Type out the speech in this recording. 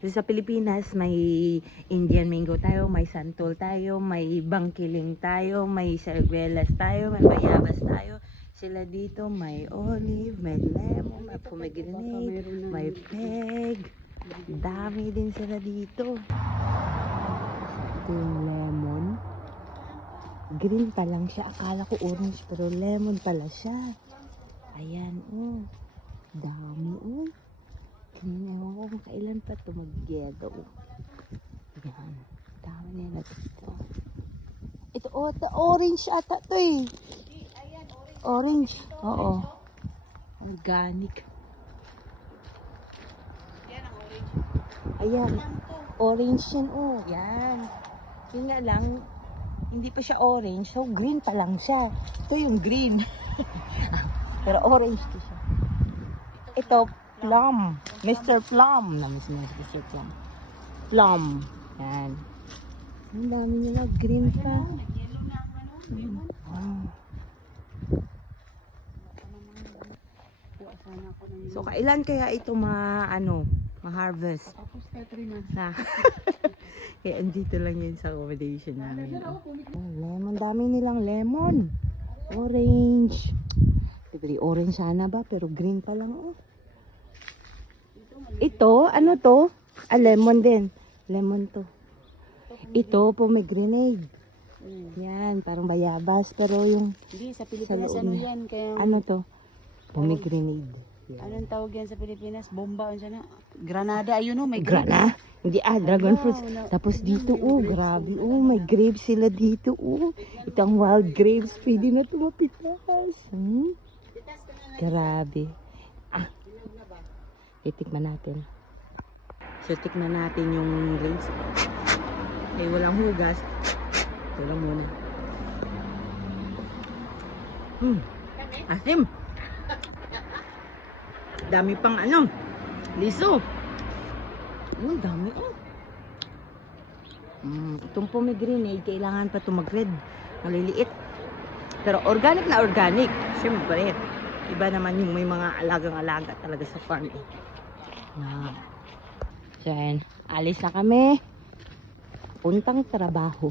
Kasi sa Pilipinas, may Indian mango tayo, may santol tayo, may bangkiling tayo, may sarguelas tayo, may bayabas tayo. Sila dito, may olive, may lemon, may pomegranate, may peg. Dami din sila dito. Ito yung lemon. Green pa lang siya. Akala ko orange, pero lemon pala siya. Ayan, oh. Dami, oh. Ewan ko kung kailan pa ito mag-geda, oh. Ayan. Dami nila dito. Ito, oh, orange ata ito eh. Orange. Oo. Organic. Ayan. Orange yan, oh. Yan. Yun nga lang, hindi pa siya orange. So, green pa lang siya. Ito yung green. Pero orange to siya. Ito, plum. Mr. Plum. Namiss mo si Mr. Plum. Plum. Yan. Ang dami nila. Green pa. Wow. So, kailan kaya ito ma-harvest? Tapos na 3 months. Na. Kaya andito lang yun sa accommodation namin. Lemon. Dami nilang lemon. Orange. Pwede orange sana ba? Pero green pa lang, oh. Ito, ano to? Lemon din. Lemon to. Ito, pomegranate. Yan, parang bayabas. Pero yung Hindi, sa Pilipinas loob ano niya. yan? Kaya, ano to? Pomegranate. Yan. anong tawag yan sa Pilipinas? Bomba, ano siya na? Granada, ayun o, may Grana? Hindi dragon Ano, fruits. no. Tapos dito, oh, grabe, oh, may grapes sila dito, oh. Itang wild grapes, pwede na tumapitas. Grabe. Titikman natin. So, tikman natin yung grapes. Eh, walang hugas. Ito lang muna. Asim. Dami pang liso. Dami, oh. Itong pomegranate, kailangan pa ito mag-red. Maliliit. Pero organic na organic. Siyempre. Iba naman yung may mga alagang-alaga talaga sa farm. So, ayan. Alis na kami. Puntang trabaho.